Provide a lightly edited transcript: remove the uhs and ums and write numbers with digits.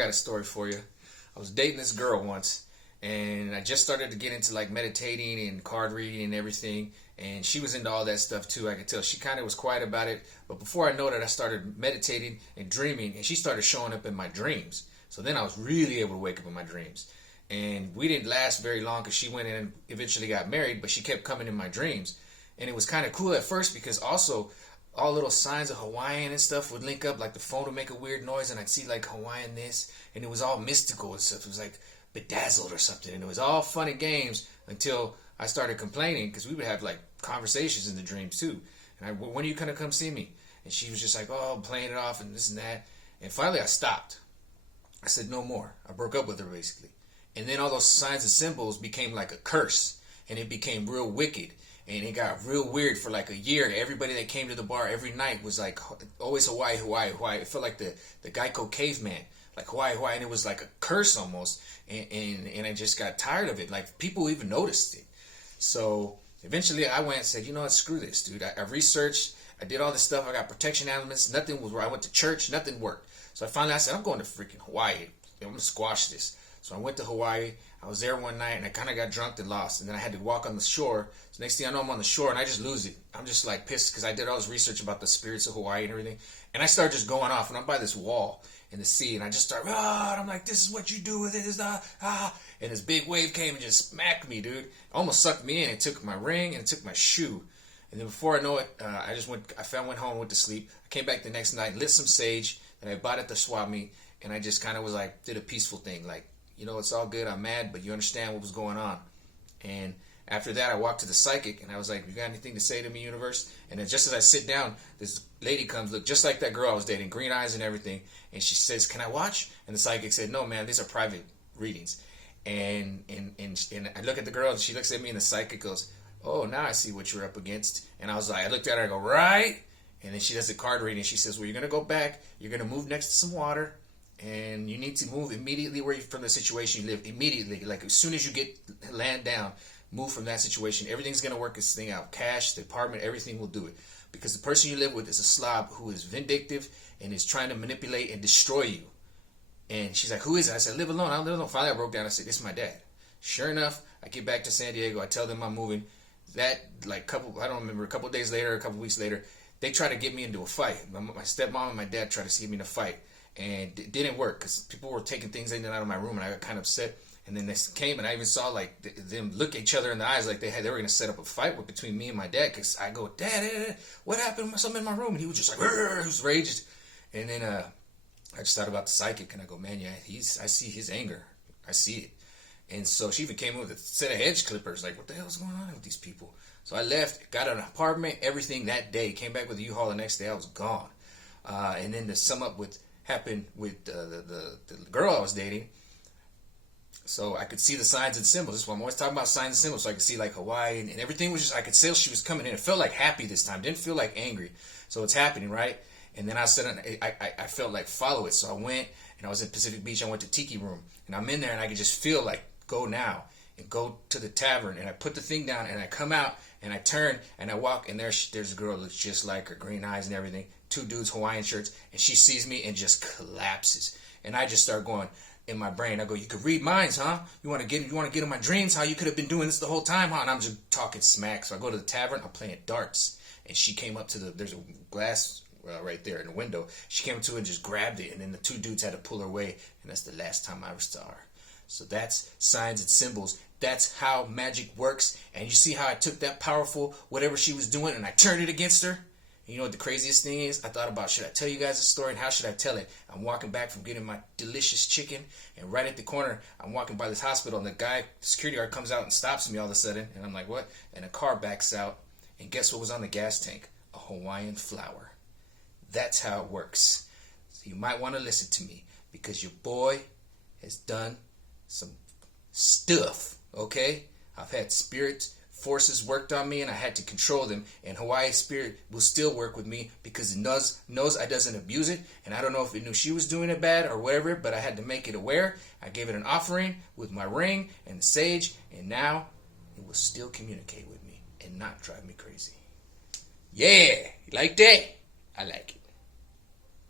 got a story for you. I was dating this girl once, and I just started to get into like meditating and card reading and everything. And she was into all that stuff too. I could tell she kind of was quiet about it. But before I know it, I started meditating and dreaming, and she started showing up in my dreams. So then I was really able to wake up in my dreams. And we didn't last very long because she went in and eventually got married, but she kept coming in my dreams. And it was kind of cool at first because also all little signs of Hawaiian and stuff would link up, like the phone would make a weird noise and I'd see like Hawaiian this, and it was all mystical and stuff. It was like bedazzled or something, and it was all fun and games until I started complaining because we would have like conversations in the dreams too. And when are you gonna come see me? And she was just like, oh, I'm playing it off and this and that. And finally I stopped. I said no more. I broke up with her basically. And then all those signs and symbols became like a curse, and it became real wicked. And it got real weird for like a year. Everybody that came to the bar every night was like, always Hawaii, Hawaii, Hawaii. It felt like the Geico caveman, like Hawaii, Hawaii. And it was like a curse almost. And I just got tired of it. Like people even noticed it. So eventually I went and said, you know what, screw this, dude. I researched. I did all this stuff. I got protection elements. Nothing was where I went to church. Nothing worked. So I said, I'm going to freaking Hawaii. I'm going to squash this. So I went to Hawaii. I was there one night and I kind of got drunk and lost. And then I had to walk on the shore. So next thing I know, I'm on the shore and I just lose it. I'm just like pissed because I did all this research about the spirits of Hawaii and everything. And I started just going off, and I'm by this wall in the sea, and I just start, and I'm like, this is what you do with it. And this big wave came and just smacked me, dude. It almost sucked me in. It took my ring and it took my shoe. And then before I know it, I went home, went to sleep. I came back the next night, lit some sage that I bought at the swap meet, and I just kind of was like, did a peaceful thing, like, you know, it's all good. I'm mad, but you understand what was going on. And after that, I walked to the psychic, and I was like, you got anything to say to me, universe? And then just as I sit down, this lady comes, look just like that girl I was dating, green eyes and everything. And she says, can I watch? And the psychic said, no, man, these are private readings. And I look at the girl, and she looks at me, and the psychic goes, oh, now I see what you're up against. And I was like, I looked at her, I go, right? And then she does the card reading. She says, well, you're going to go back. You're going to move next to some water. And you need to move immediately from the situation you live. Immediately, like as soon as you get land down, move from that situation. Everything's going to work this thing out. Cash, the apartment, everything will do it. Because the person you live with is a slob who is vindictive and is trying to manipulate and destroy you. And she's like, who is it? I said, live alone. I don't live alone. Finally, I broke down. I said, this is my dad. Sure enough, I get back to San Diego. I tell them I'm moving. That, like, I don't remember, a couple of days later, a couple of weeks later, they try to get me into a fight. My stepmom and my dad tried to get me in a fight. And it didn't work because people were taking things in and out of my room, and I got kind of upset. And then they came, and I even saw like them look at each other in the eyes, like they were going to set up a fight between me and my dad. Because I go, Dad, what happened? Something in my room, and he was just like, he was raged. And then I just thought about the psychic, and I go, man, yeah, I see his anger, I see it. And so she even came in with a set of hedge clippers, like, what the hell is going on with these people? So I left, got an apartment, everything that day. Came back with a U-Haul the next day. I was gone. And then to sum up what happened with the girl I was dating, so I could see the signs and symbols. This is why I'm always talking about signs and symbols, so I could see like Hawaii, and everything was just, I could tell she was coming in. It felt like happy this time, didn't feel like angry. So it's happening, right? And then I felt like follow it. So I went, and I was in Pacific Beach. I went to Tiki Room, and I'm in there, and I could just feel like, go now, and go to the tavern. And I put the thing down, and I come out, and I turn, and I walk, and there's a girl that looks just like her, green eyes and everything. Two dudes, Hawaiian shirts, and she sees me and just collapses. And I just start going in my brain. I go, you could read minds, huh? You want to get in my dreams, huh? You could have been doing this the whole time, huh? And I'm just talking smack. So I go to the tavern. I'm playing darts, and she came up to there's a glass right there in the window. She came to it and just grabbed it, and then the two dudes had to pull her away, and that's the last time I ever saw her. So that's signs and symbols. That's how magic works. And you see how I took that powerful whatever she was doing, and I turned it against her. You know what the craziest thing is? I thought about, should I tell you guys a story, and how should I tell it? I'm walking back from getting my delicious chicken, and right at the corner, I'm walking by this hospital, and the security guard comes out and stops me all of a sudden, and I'm like, what? And a car backs out, and guess what was on the gas tank? A Hawaiian flower. That's how it works. So you might want to listen to me, because your boy has done some stuff, okay? I've had spirits, forces worked on me, and I had to control them. And Hawaii spirit will still work with me because it knows I doesn't abuse it. And I don't know if it knew she was doing it bad or whatever, but I had to make it aware. I gave it an offering with my ring and the sage, and now it will still communicate with me and not drive me crazy. Yeah, you like that? I like it.